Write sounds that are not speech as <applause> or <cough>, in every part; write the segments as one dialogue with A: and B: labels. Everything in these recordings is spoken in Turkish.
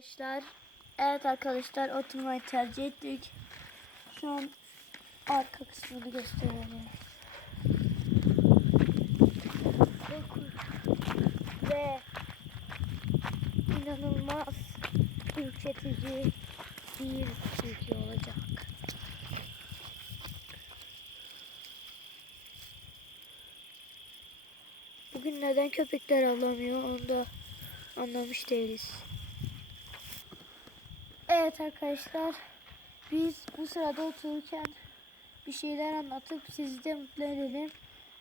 A: Arkadaşlar, evet arkadaşlar oturmayı tercih ettik. Şu an arka kısmını gösterelim. Ve inanılmaz ürkütücü bir video olacak. Bugün neden köpekler avlamıyor onu da anlamış değiliz. Evet arkadaşlar biz bu sırada otururken bir şeyler anlatıp sizi de mutlu edelim.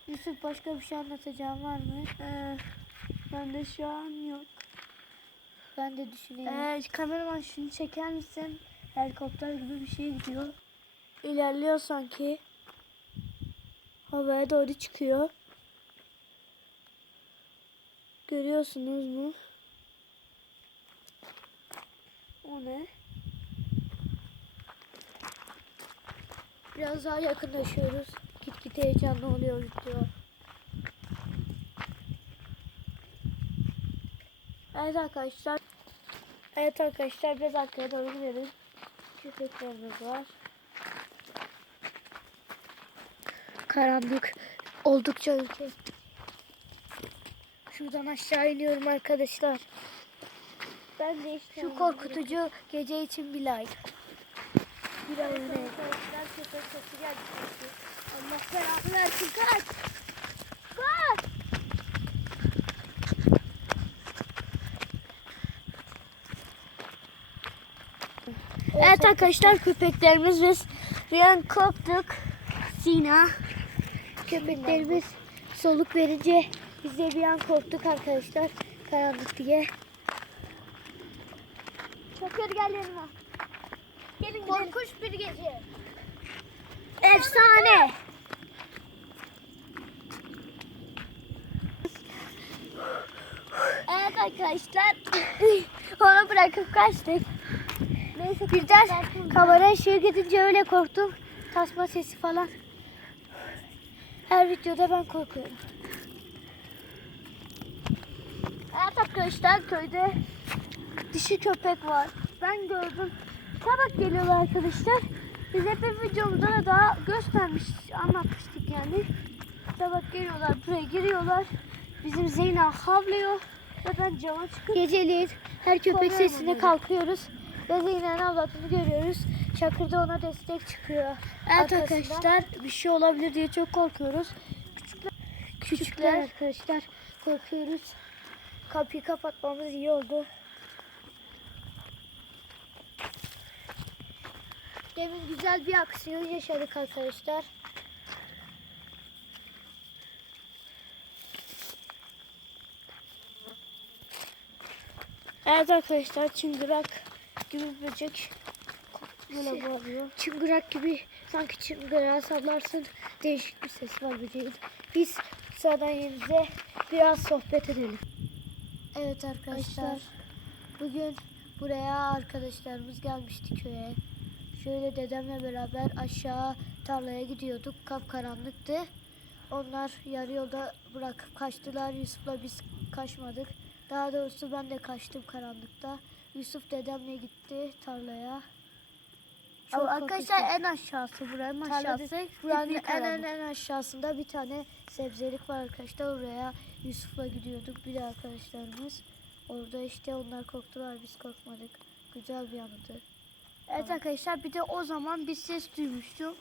A: Yusuf başka bir şey anlatacağım var mı?
B: Ee, ben de şu an yok.
A: Ben de düşüneyim.
B: Ee, kameraman şunu çeker misin? Helikopter gibi bir şey gidiyor.
A: İlerliyor sanki. Havaya doğru çıkıyor. Görüyorsunuz mu? O ne? Biraz daha yakınlaşıyoruz. Gitgide heyecanlı oluyor video. Evet arkadaşlar. Evet arkadaşlar biraz arkaya doğru gidelim. Köpeklerimiz var. Karanlık. Oldukça ülke. Şuradan aşağı iniyorum arkadaşlar.
B: Ben de işte
A: Şu korkutucu gece için bir like. Bir
B: geldi. Allah kaç. Kaç.
A: Evet arkadaşlar köpeklerimiz biz bir an korktuk. Sina. Köpeklerimiz soluk verince biz de bir an korktuk arkadaşlar. Karanlık diye.
B: Çakır gel yanıma. Gelin. Korkunç bir gece.
A: Efsane.
B: Evet arkadaşlar. <laughs>
A: Onu bırakıp kaçtık.
B: Neyse korktum.
A: kamera ışığı gidince öyle korktum. Tasma sesi falan. Her videoda ben korkuyorum.
B: Evet arkadaşlar köyde
A: Dişi köpek var.
B: ben gördüm.
A: Tabak geliyorlar arkadaşlar. Biz hep bir videomuzda da daha göstermiş, anlatmıştık yani. Tabak geliyorlar, buraya giriyorlar. Bizim Zeyna havlıyor ve ben cama çıkıp geceliğin her köpek sesine kalkıyoruz. Ve Zeyna'nın avladığını görüyoruz. Çakır da ona destek çıkıyor. Evet arkadaşlar bir şey olabilir diye çok korkuyoruz. Küçükler, Küçükler arkadaşlar korkuyoruz. Kapıyı kapatmamız iyi oldu. Demin güzel bir aksiyon yaşadık arkadaşlar. Evet arkadaşlar çıngırak gibi böcek böyle
B: Şey-
A: bağırıyor. Çıngırak gibi sanki çıngırağı sallarsın değişik bir ses var böceğin. Biz sıradan yerimize biraz sohbet edelim. Evet arkadaşlar bugün buraya arkadaşlarımız gelmişti köye. Şöyle dedemle beraber aşağı tarlaya gidiyorduk. Kapkaranlıktı. Onlar yarı yolda bırakıp kaçtılar. Yusuf'la biz kaçmadık. Daha doğrusu ben de kaçtım karanlıkta. Yusuf dedemle gitti tarlaya. Çok
B: Ama arkadaşlar en aşağısı buranın
A: Tarlada-
B: aşağısı.
A: Buranın en en en aşağısında bir tane sebzelik var arkadaşlar. Oraya Yusuf'la gidiyorduk. Bir de arkadaşlarımız. Orada işte onlar korktular biz korkmadık. Güzel bir anıydı.
B: Evet arkadaşlar bir de o zaman bir ses duymuştum.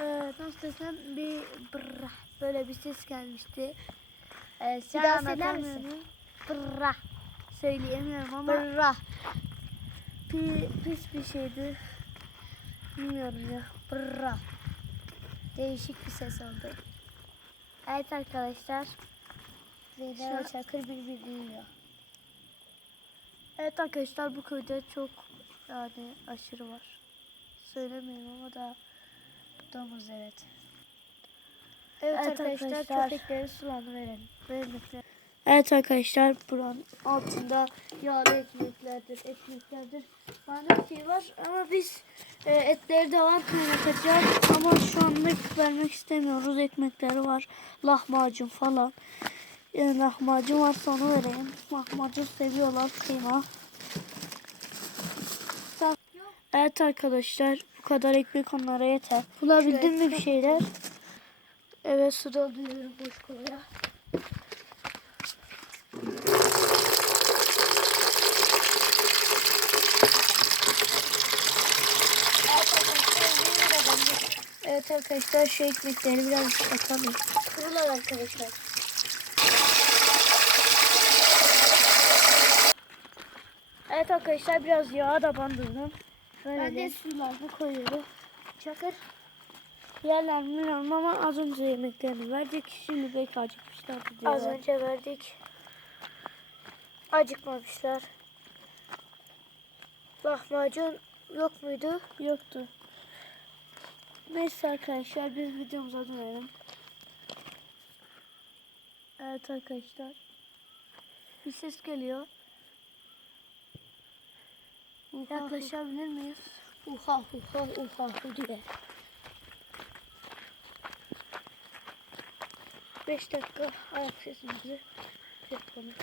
B: Ee, nasıl desem bir brrrr böyle bir ses gelmişti. Ee,
A: Bir
B: sen
A: daha
B: anlatır
A: söyler misin?
B: Brrrr. Söyleyemiyorum ama
A: Brrrah.
B: pi- pis bir şeydi. Bilmiyorum ya.
A: Brrrah. Değişik bir ses oldu.
B: Evet arkadaşlar. Şu-
A: Çakır birbirini yiyor.
B: Evet arkadaşlar bu köyde çok yani aşırı var. Söylemeyeyim ama da
A: Domuz evet.
B: Evet,
A: Evet
B: arkadaşlar,
A: arkadaşlar.
B: köpeklerin sularını verelim. Verelim.
A: Evet arkadaşlar buranın altında yağlı ekmeklerdir, ekmeklerdir. Bana bir şey var ama biz e, etleri de var kaynatacağız ama şu anlık vermek istemiyoruz. Ekmekleri var, lahmacun falan. Yani lahmacun varsa onu vereyim. Lahmacun seviyorlar kıyma.
B: Evet arkadaşlar bu kadar ekmek onlara yeter. Bulabildin mi bir şeyler? Evet su dolduruyorum boş kovaya. Evet arkadaşlar şu ekmekleri biraz atalım.
A: Kurular arkadaşlar.
B: Evet arkadaşlar biraz yağa da bandırdım. Şöyle
A: Ben de sularını koyuyorum. Çakır.
B: yerler bilmiyorum ama az önce yemeklerini verdik. Şimdi belki acıkmışlar.
A: Az önce verdik. Acıkmamışlar. Lahmacun yok muydu?
B: Yoktu. Neyse arkadaşlar biz videomuza dönelim. Evet arkadaşlar. Bir ses geliyor. Yaklaşabilir miyiz?
A: Uha uha uha diye. 5 dakika ayak sesimizi yapalım.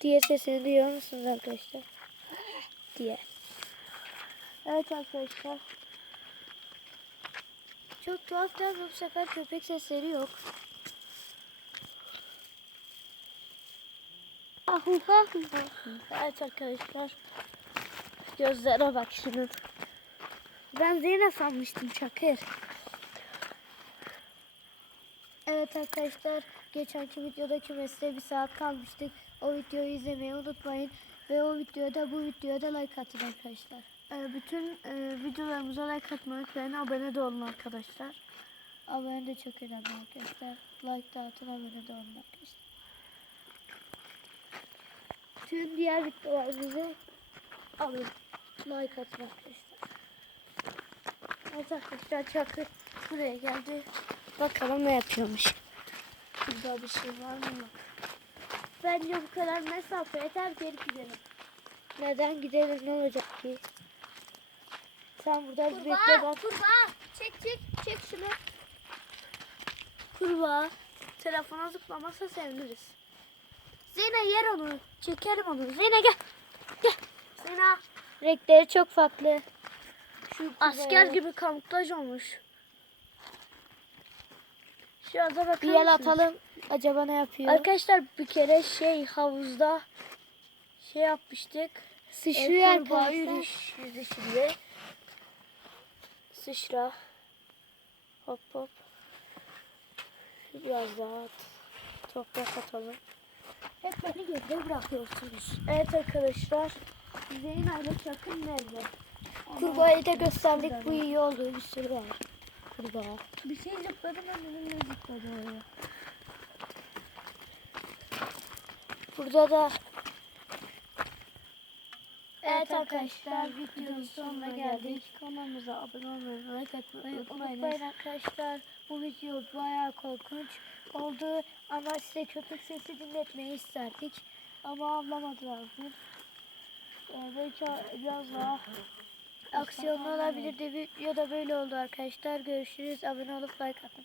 A: diye sesini duyuyor musunuz arkadaşlar? diye.
B: Evet arkadaşlar.
A: Çok tuhaf mi? Bu sefer köpek sesleri yok.
B: Evet arkadaşlar. Gözlere bak şunun.
A: Ben Zeynep sanmıştım Çakır. Evet arkadaşlar geçenki videodaki mesleğe bir saat kalmıştık. O videoyu izlemeyi unutmayın. Ve o videoda bu videoda like atın arkadaşlar.
B: Ee, bütün e, videolarımıza like atmayı unutmayın. Abone de olun arkadaşlar.
A: Abone de çok önemli arkadaşlar. Like da atın abone de olun arkadaşlar. Tüm diğer videolarımızı alın. Like atın arkadaşlar. Evet arkadaşlar Çakır buraya geldi. Bakalım ne yapıyormuş.
B: Burada bir şey var mı?
A: Bence bu kadar mesafe yeter geri gidelim. Neden gidelim ne olacak ki? Sen burada bir bekle bak.
B: kurbağa. Çek çek çek şunu.
A: Kurbağa.
B: Telefona zıplamazsa seviniriz.
A: Zeyna yer onu. Çekerim onu. Zeyna gel. Gel.
B: Sena
A: Renkleri çok farklı. Şu
B: asker gibi kamuflaj olmuş. Şurada bakar
A: Bir el atalım. Acaba ne yapıyor?
B: Arkadaşlar bir kere şey havuzda şey yapmıştık.
A: Sıçrıyor arkadaşlar.
B: yürüyüş yüzü şimdi. Sıçra. Hop hop. Biraz daha at. Toprak atalım.
A: Hep beni geride bırakıyorsunuz.
B: Evet arkadaşlar. Zeyna ile Çakın nerede?
A: Kurbağayı da gösterdik. Bu iyi oldu. Bir sürü var. Kurbağa.
B: Bir şey zıpladı ben önümle zıpladı oraya.
A: Burada da
B: Evet arkadaşlar videonun sonuna geldik. Kanalımıza abone olmayı, like atmayı unutmayın
A: arkadaşlar. Bu video bayağı korkunç oldu. Ama size köpek sesi dinletmeyi isterdik. Ama anlamadılar bugün.
B: Ee, belki biraz daha
A: Aksiyonlu olabilir de video da böyle oldu arkadaşlar. Görüşürüz. Abone olup like atın.